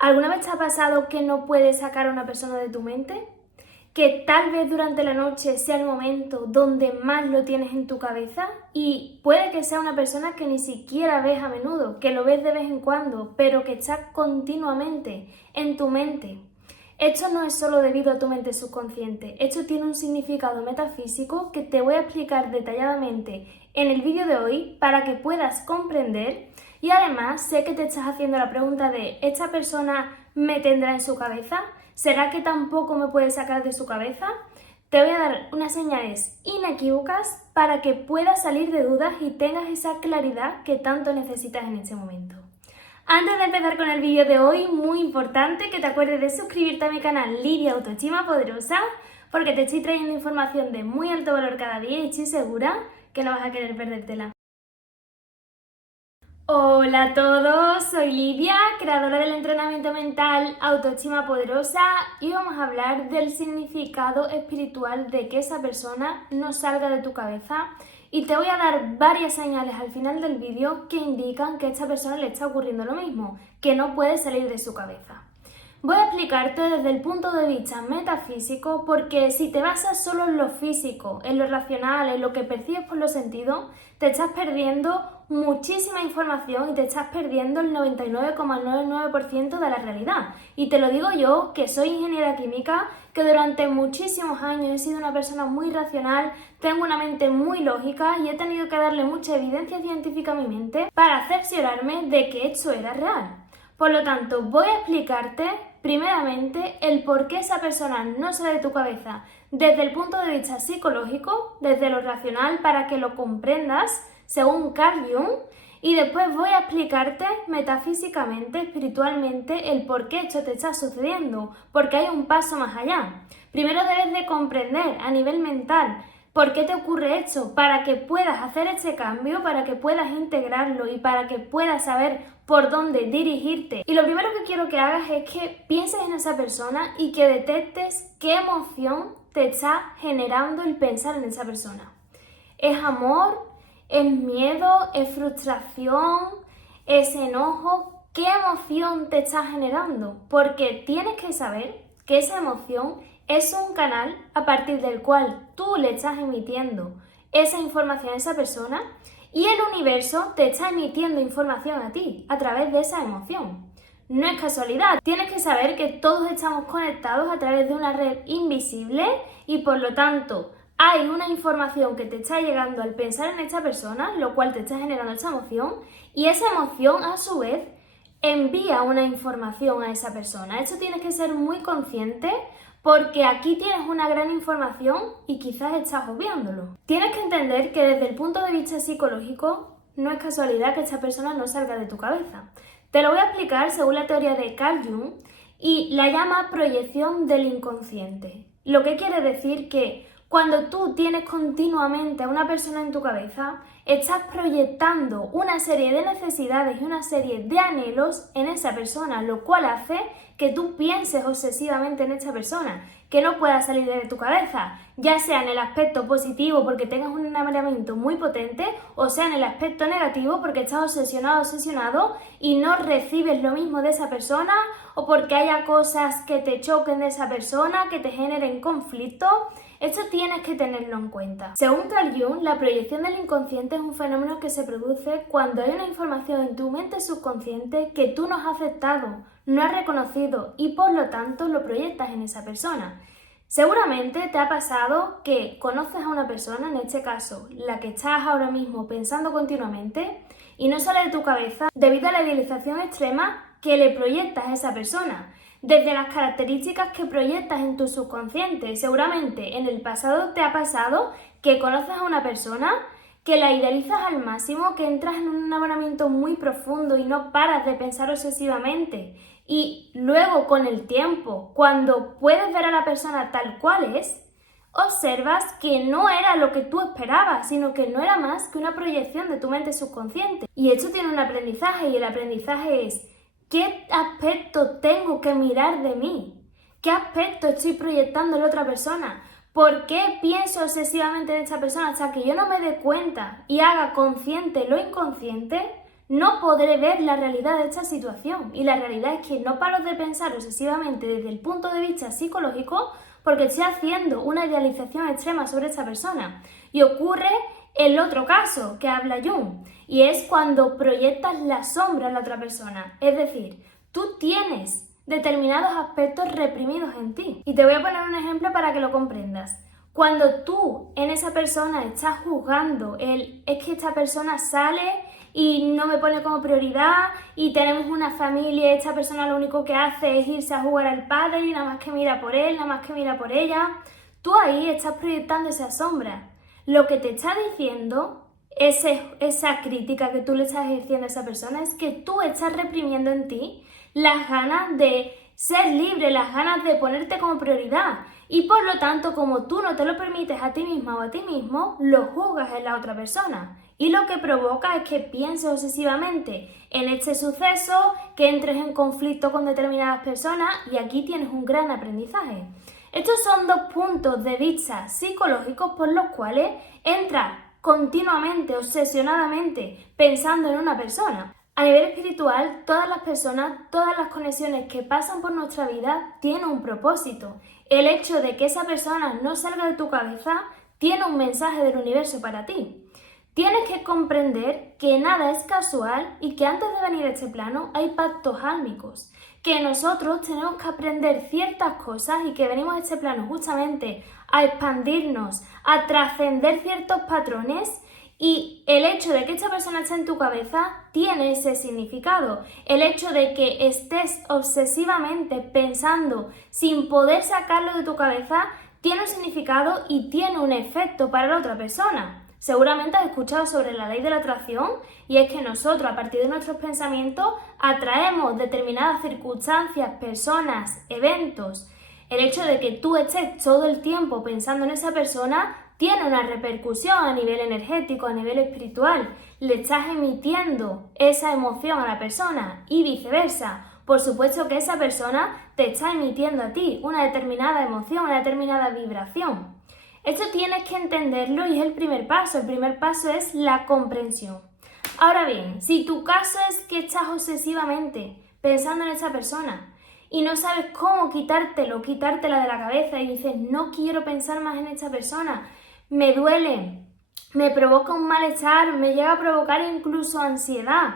¿Alguna vez te ha pasado que no puedes sacar a una persona de tu mente? Que tal vez durante la noche sea el momento donde más lo tienes en tu cabeza y puede que sea una persona que ni siquiera ves a menudo, que lo ves de vez en cuando, pero que está continuamente en tu mente. Esto no es solo debido a tu mente subconsciente, esto tiene un significado metafísico que te voy a explicar detalladamente en el vídeo de hoy para que puedas comprender. Y además sé que te estás haciendo la pregunta de ¿esta persona me tendrá en su cabeza? ¿Será que tampoco me puede sacar de su cabeza? Te voy a dar unas señales inequívocas para que puedas salir de dudas y tengas esa claridad que tanto necesitas en este momento. Antes de empezar con el vídeo de hoy, muy importante que te acuerdes de suscribirte a mi canal Lidia Autoestima Poderosa, porque te estoy trayendo información de muy alto valor cada día y estoy segura que no vas a querer perdértela. Hola a todos, soy Lidia, creadora del entrenamiento mental Autoestima Poderosa, y vamos a hablar del significado espiritual de que esa persona no salga de tu cabeza. Y te voy a dar varias señales al final del vídeo que indican que a esta persona le está ocurriendo lo mismo, que no puede salir de su cabeza. Voy a explicarte desde el punto de vista metafísico, porque si te basas solo en lo físico, en lo racional, en lo que percibes por los sentidos, te estás perdiendo muchísima información y te estás perdiendo el 99,99% de la realidad. Y te lo digo yo, que soy ingeniera química, que durante muchísimos años he sido una persona muy racional, tengo una mente muy lógica y he tenido que darle mucha evidencia científica a mi mente para cerciorarme de que esto era real. Por lo tanto, voy a explicarte primeramente el por qué esa persona no sale de tu cabeza desde el punto de vista psicológico, desde lo racional, para que lo comprendas según Carl Jung, y después voy a explicarte metafísicamente, espiritualmente, el por qué esto te está sucediendo, porque hay un paso más allá. Primero debes de comprender a nivel mental ¿por qué te ocurre esto? Para que puedas hacer este cambio, para que puedas integrarlo y para que puedas saber por dónde dirigirte. Y lo primero que quiero que hagas es que pienses en esa persona y que detectes qué emoción te está generando el pensar en esa persona. ¿Es amor? ¿Es miedo? ¿Es frustración? ¿Es enojo? ¿Qué emoción te está generando? Porque tienes que saber que esa emoción es un canal a partir del cual tú le estás emitiendo esa información a esa persona y el universo te está emitiendo información a ti a través de esa emoción. No es casualidad, tienes que saber que todos estamos conectados a través de una red invisible y por lo tanto hay una información que te está llegando al pensar en esta persona, lo cual te está generando esa emoción, y esa emoción a su vez envía una información a esa persona. Esto tienes que ser muy consciente porque aquí tienes una gran información y quizás estás obviándolo. Tienes que entender que desde el punto de vista psicológico no es casualidad que esta persona no salga de tu cabeza. Te lo voy a explicar según la teoría de Carl Jung y la llama proyección del inconsciente. Lo que quiere decir que cuando tú tienes continuamente a una persona en tu cabeza, estás proyectando una serie de necesidades y una serie de anhelos en esa persona, lo cual hace que tú pienses obsesivamente en esta persona, que no pueda salir de tu cabeza, ya sea en el aspecto positivo porque tengas un enamoramiento muy potente, o sea en el aspecto negativo porque estás obsesionado y no recibes lo mismo de esa persona, o porque haya cosas que te choquen de esa persona, que te generen conflicto. Esto tienes que tenerlo en cuenta. Según Carl Jung, la proyección del inconsciente es un fenómeno que se produce cuando hay una información en tu mente subconsciente que tú no has aceptado, no has reconocido y por lo tanto lo proyectas en esa persona. Seguramente te ha pasado que conoces a una persona, en este caso la que estás ahora mismo pensando continuamente, y no sale de tu cabeza debido a la idealización extrema que le proyectas a esa persona. Desde las características que proyectas en tu subconsciente. Seguramente en el pasado te ha pasado que conoces a una persona, que la idealizas al máximo, que entras en un enamoramiento muy profundo y no paras de pensar obsesivamente. Y luego con el tiempo, cuando puedes ver a la persona tal cual es, observas que no era lo que tú esperabas, sino que no era más que una proyección de tu mente subconsciente. Y esto tiene un aprendizaje y el aprendizaje es: ¿qué aspecto tengo que mirar de mí? ¿Qué aspecto estoy proyectando en la otra persona? ¿Por qué pienso obsesivamente en esta persona? Hasta que yo no me dé cuenta y haga consciente lo inconsciente, no podré ver la realidad de esta situación. Y la realidad es que no paro de pensar obsesivamente desde el punto de vista psicológico porque estoy haciendo una idealización extrema sobre esta persona. Y ocurre el otro caso que habla Jung, y es cuando proyectas la sombra en la otra persona. Es decir, tú tienes determinados aspectos reprimidos en ti. Y te voy a poner un ejemplo para que lo comprendas. Cuando tú en esa persona estás juzgando es que esta persona sale y no me pone como prioridad y tenemos una familia y esta persona lo único que hace es irse a jugar al pádel y nada más que mira por él, nada más que mira por ella, tú ahí estás proyectando esa sombra. Lo que te está diciendo esa crítica que tú le estás ejerciendo a esa persona es que tú estás reprimiendo en ti las ganas de ser libre, las ganas de ponerte como prioridad. Y por lo tanto, como tú no te lo permites a ti misma o a ti mismo, lo juzgas en la otra persona. Y lo que provoca es que pienses obsesivamente en este suceso, que entres en conflicto con determinadas personas, y aquí tienes un gran aprendizaje. Estos son dos puntos de vista psicológicos por los cuales entras continuamente, obsesionadamente, pensando en una persona. A nivel espiritual, todas las personas, todas las conexiones que pasan por nuestra vida tienen un propósito. El hecho de que esa persona no salga de tu cabeza tiene un mensaje del universo para ti. Tienes que comprender que nada es casual y que antes de venir a este plano hay pactos álmicos, que nosotros tenemos que aprender ciertas cosas y que venimos a este plano justamente a expandirnos, a trascender ciertos patrones. Y el hecho de que esta persona esté en tu cabeza tiene ese significado. El hecho de que estés obsesivamente pensando sin poder sacarlo de tu cabeza tiene un significado y tiene un efecto para la otra persona. Seguramente has escuchado sobre la ley de la atracción, y es que nosotros, a partir de nuestros pensamientos, atraemos determinadas circunstancias, personas, eventos. El hecho de que tú estés todo el tiempo pensando en esa persona tiene una repercusión a nivel energético, a nivel espiritual. Le estás emitiendo esa emoción a la persona y viceversa. Por supuesto que esa persona te está emitiendo a ti una determinada emoción, una determinada vibración. Esto tienes que entenderlo y es el primer paso. El primer paso es la comprensión. Ahora bien, si tu caso es que estás obsesivamente pensando en esa persona y no sabes cómo quitártela de la cabeza y dices, no quiero pensar más en esta persona, me duele, me provoca un malestar, me llega a provocar incluso ansiedad.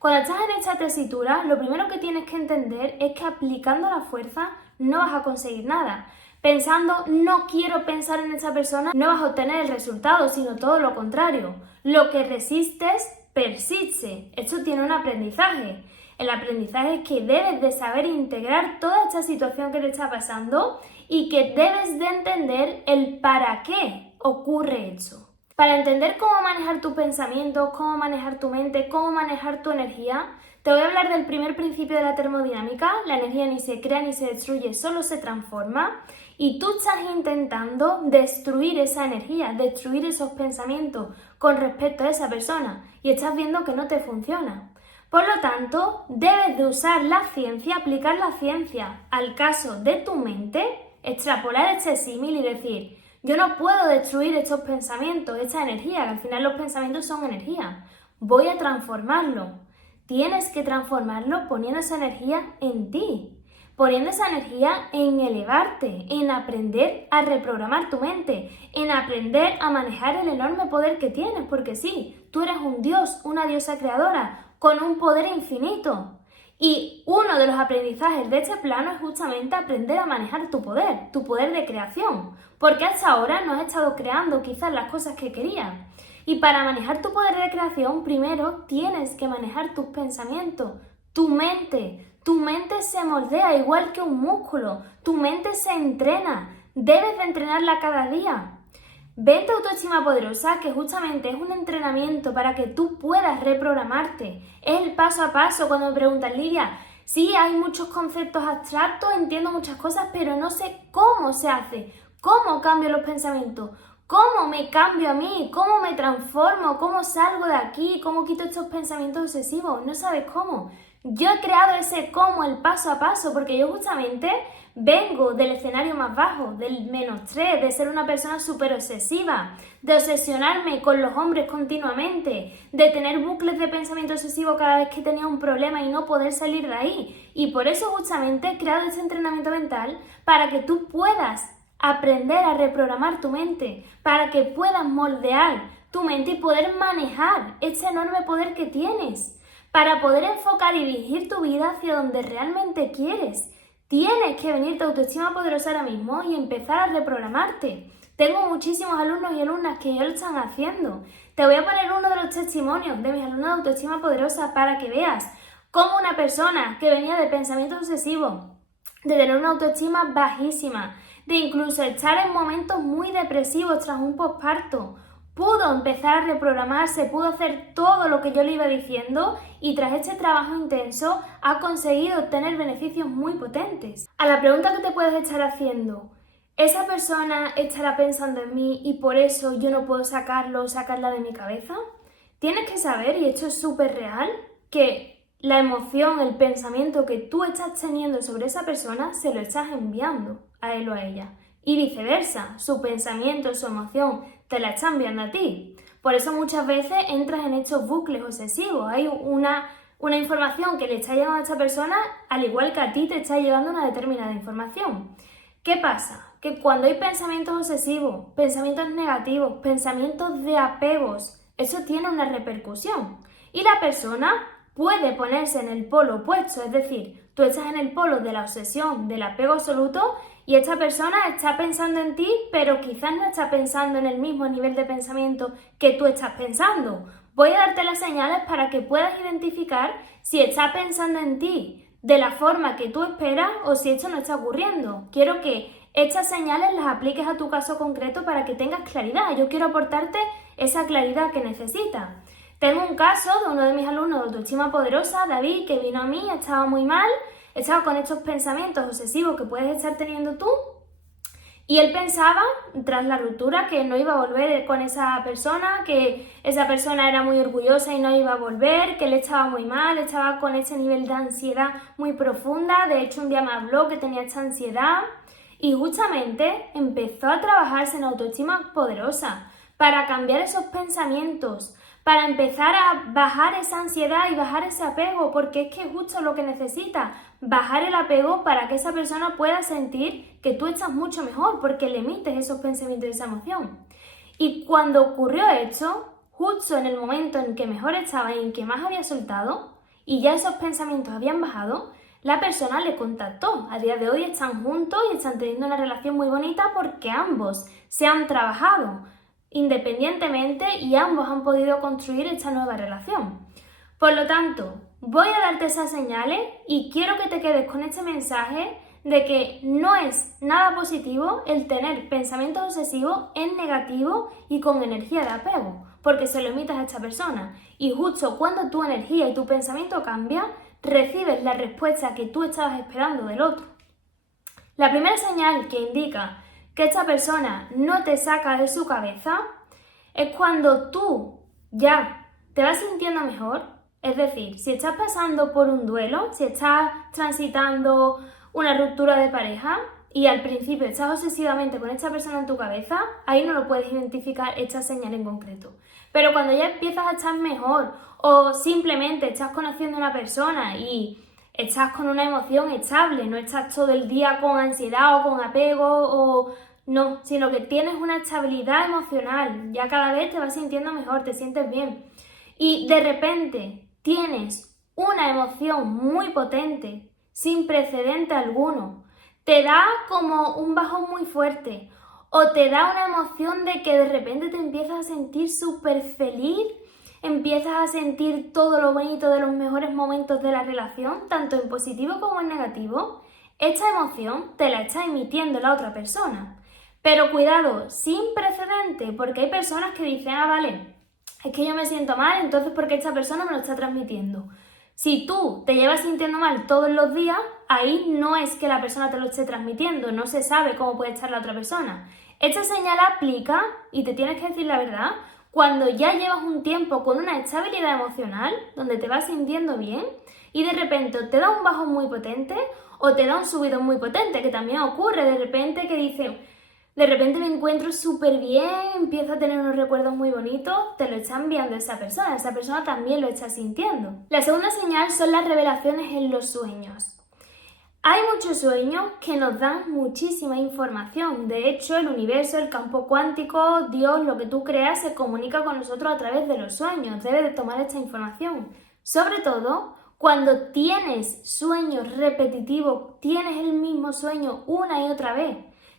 Cuando estás en esta tesitura, lo primero que tienes que entender es que aplicando la fuerza no vas a conseguir nada. Pensando, no quiero pensar en esa persona, no vas a obtener el resultado, sino todo lo contrario. Lo que resistes, persiste. Esto tiene un aprendizaje. El aprendizaje es que debes de saber integrar toda esta situación que te está pasando y que debes de entender el para qué ocurre eso. Para entender cómo manejar tus pensamientos, cómo manejar tu mente, cómo manejar tu energía, te voy a hablar del primer principio de la termodinámica. La energía ni se crea ni se destruye, solo se transforma. Y tú estás intentando destruir esa energía, destruir esos pensamientos con respecto a esa persona. Y estás viendo que no te funciona. Por lo tanto, debes de usar la ciencia, aplicar la ciencia al caso de tu mente, extrapolar este símil y decir, yo no puedo destruir estos pensamientos, esta energía, que al final los pensamientos son energía. Voy a transformarlo. Tienes que transformarlo poniendo esa energía en ti, poniendo esa energía en elevarte, en aprender a reprogramar tu mente, en aprender a manejar el enorme poder que tienes, porque sí, tú eres un dios, una diosa creadora, con un poder infinito. Y uno de los aprendizajes de este plano es justamente aprender a manejar tu poder de creación, porque hasta ahora no has estado creando quizás las cosas que querías. Y para manejar tu poder de creación, primero tienes que manejar tus pensamientos, tu mente. Tu mente se moldea igual que un músculo, tu mente se entrena, debes de entrenarla cada día. Vente Autoestima Poderosa, que justamente es un entrenamiento para que tú puedas reprogramarte. Es el paso a paso. Cuando me preguntas, Lidia, sí, hay muchos conceptos abstractos, entiendo muchas cosas, pero no sé cómo se hace, cómo cambio los pensamientos, cómo me cambio a mí, cómo me transformo, cómo salgo de aquí, cómo quito estos pensamientos obsesivos. No sabes cómo. Yo he creado ese cómo, el paso a paso, porque yo justamente vengo del escenario más bajo, del -3, de ser una persona súper obsesiva, de obsesionarme con los hombres continuamente, de tener bucles de pensamiento obsesivo cada vez que tenía un problema y no poder salir de ahí. Y por eso justamente he creado este entrenamiento mental para que tú puedas aprender a reprogramar tu mente, para que puedas moldear tu mente y poder manejar ese enorme poder que tienes, para poder enfocar y dirigir tu vida hacia donde realmente quieres. Tienes que venir de autoestima poderosa ahora mismo y empezar a reprogramarte. Tengo muchísimos alumnos y alumnas que ya lo están haciendo. Te voy a poner uno de los testimonios de mis alumnos de autoestima poderosa para que veas cómo una persona que venía de pensamiento obsesivo, de tener una autoestima bajísima, de incluso estar en momentos muy depresivos tras un posparto, pudo empezar a reprogramarse, pudo hacer todo lo que yo le iba diciendo y tras este trabajo intenso ha conseguido obtener beneficios muy potentes. A la pregunta que te puedes estar haciendo, ¿esa persona estará pensando en mí y por eso yo no puedo sacarlo o sacarla de mi cabeza? Tienes que saber, y esto es súper real, que la emoción, el pensamiento que tú estás teniendo sobre esa persona se lo estás enviando a él o a ella. Y viceversa, su pensamiento, su emoción te la están enviando a ti. Por eso muchas veces entras en estos bucles obsesivos. Hay una información que le está llegando a esta persona, al igual que a ti te está llegando una determinada información. ¿Qué pasa? Que cuando hay pensamientos obsesivos, pensamientos negativos, pensamientos de apegos, eso tiene una repercusión. Y la persona puede ponerse en el polo opuesto, es decir, tú estás en el polo de la obsesión, del apego absoluto, y esta persona está pensando en ti, pero quizás no está pensando en el mismo nivel de pensamiento que tú estás pensando. Voy a darte las señales para que puedas identificar si está pensando en ti de la forma que tú esperas o si esto no está ocurriendo. Quiero que estas señales las apliques a tu caso concreto para que tengas claridad. Yo quiero aportarte esa claridad que necesitas. Tengo un caso de uno de mis alumnos de autoestima poderosa, David, que vino a mí, estaba muy mal, estaba con estos pensamientos obsesivos que puedes estar teniendo tú y él pensaba, tras la ruptura, que no iba a volver con esa persona, que esa persona era muy orgullosa y no iba a volver, que él estaba muy mal, estaba con ese nivel de ansiedad muy profunda. De hecho, un día me habló que tenía esta ansiedad y justamente empezó a trabajarse en autoestima poderosa para cambiar esos pensamientos, para empezar a bajar esa ansiedad y bajar ese apego, porque es que es justo lo que necesita, bajar el apego para que esa persona pueda sentir que tú estás mucho mejor, porque le emites esos pensamientos y esa emoción. Y cuando ocurrió esto, justo en el momento en que mejor estaba y en que más había soltado, y ya esos pensamientos habían bajado, la persona le contactó. A día de hoy están juntos y están teniendo una relación muy bonita porque ambos se han trabajado independientemente y ambos han podido construir esta nueva relación. Por lo tanto, voy a darte esas señales y quiero que te quedes con este mensaje de que no es nada positivo el tener pensamientos obsesivos en negativo y con energía de apego, porque se lo emites a esta persona y justo cuando tu energía y tu pensamiento cambia, recibes la respuesta que tú estabas esperando del otro. La primera señal que indica que esta persona no te saca de su cabeza es cuando tú ya te vas sintiendo mejor. Es decir, si estás pasando por un duelo, si estás transitando una ruptura de pareja y al principio estás obsesivamente con esta persona en tu cabeza, ahí no lo puedes identificar esta señal en concreto. Pero cuando ya empiezas a estar mejor o simplemente estás conociendo a una persona y estás con una emoción estable, no estás todo el día con ansiedad o con apego o no, sino que tienes una estabilidad emocional, ya cada vez te vas sintiendo mejor, te sientes bien y de repente tienes una emoción muy potente, sin precedente alguno, te da como un bajón muy fuerte o te da una emoción de que de repente te empiezas a sentir súper feliz, empiezas a sentir todo lo bonito de los mejores momentos de la relación, tanto en positivo como en negativo. Esta emoción te la está emitiendo la otra persona. Pero cuidado, sin precedente, porque hay personas que dicen, vale, es que yo me siento mal, entonces ¿por qué esta persona me lo está transmitiendo? Si tú te llevas sintiendo mal todos los días, ahí no es que la persona te lo esté transmitiendo, no se sabe cómo puede estar la otra persona. Esta señal aplica, y te tienes que decir la verdad, cuando ya llevas un tiempo con una estabilidad emocional, donde te vas sintiendo bien, y de repente te da un bajón muy potente o te da un subidón muy potente, que también ocurre de repente que dicen, de repente me encuentro súper bien, empiezo a tener unos recuerdos muy bonitos, te lo está enviando esa persona también lo está sintiendo. La segunda señal son las revelaciones en los sueños. Hay muchos sueños que nos dan muchísima información. De hecho, el universo, el campo cuántico, Dios, lo que tú creas, se comunica con nosotros a través de los sueños. Debes de tomar esta información. Sobre todo, cuando tienes sueños repetitivos, tienes el mismo sueño una y otra vez,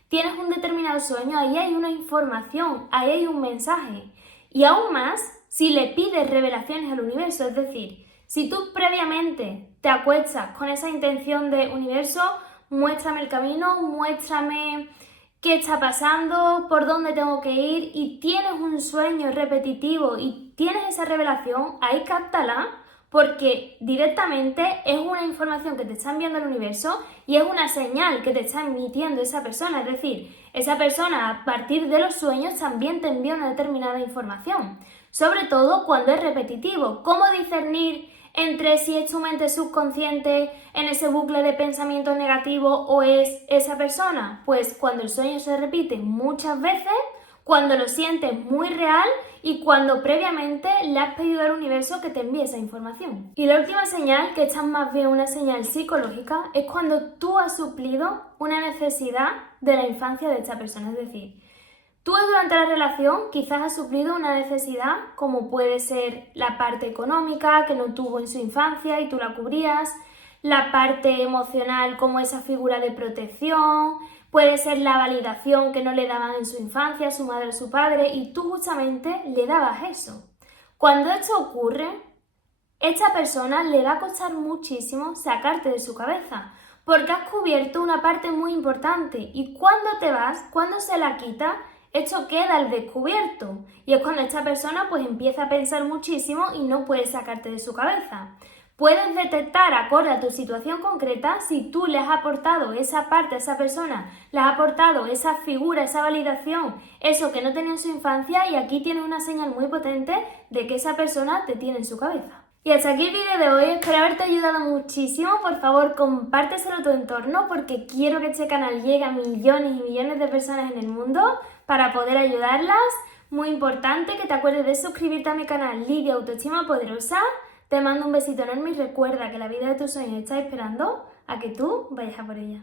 tienes un determinado sueño, ahí hay una información, ahí hay un mensaje. Y aún más, si le pides revelaciones al universo, es decir, si tú previamente te acuestas con esa intención de universo, muéstrame el camino, muéstrame qué está pasando, por dónde tengo que ir, y tienes un sueño repetitivo y tienes esa revelación, ahí cáptala, porque directamente es una información que te está enviando el universo y es una señal que te está emitiendo esa persona. Es decir, esa persona a partir de los sueños también te envía una determinada información. Sobre todo cuando es repetitivo. ¿Cómo discernir entre si es tu mente subconsciente en ese bucle de pensamiento negativo o es esa persona? Pues cuando el sueño se repite muchas veces, cuando lo sientes muy real y cuando previamente le has pedido al universo que te envíe esa información. Y la última señal, que esta es más bien una señal psicológica, es cuando tú has suplido una necesidad de la infancia de esta persona. Es decir, tú durante la relación quizás has suplido una necesidad como puede ser la parte económica que no tuvo en su infancia y tú la cubrías, la parte emocional como esa figura de protección, puede ser la validación que no le daban en su infancia, su madre o su padre, y tú justamente le dabas eso. Cuando esto ocurre, esta persona le va a costar muchísimo sacarte de su cabeza, porque has cubierto una parte muy importante y cuando te vas, cuando se la quita, esto queda al descubierto y es cuando esta persona pues empieza a pensar muchísimo y no puede sacarte de su cabeza. Puedes detectar acorde a tu situación concreta si tú le has aportado esa parte a esa persona, le has aportado esa figura, esa validación, eso que no tenía en su infancia, y aquí tienes una señal muy potente de que esa persona te tiene en su cabeza. Y hasta aquí el vídeo de hoy, espero haberte ayudado muchísimo. Por favor, compárteselo a tu entorno porque quiero que este canal llegue a millones y millones de personas en el mundo para poder ayudarlas. Muy importante que te acuerdes de suscribirte a mi canal Lidia Autoestima Poderosa. Te mando un besito enorme y recuerda que la vida de tus sueños está esperando a que tú vayas a por ella.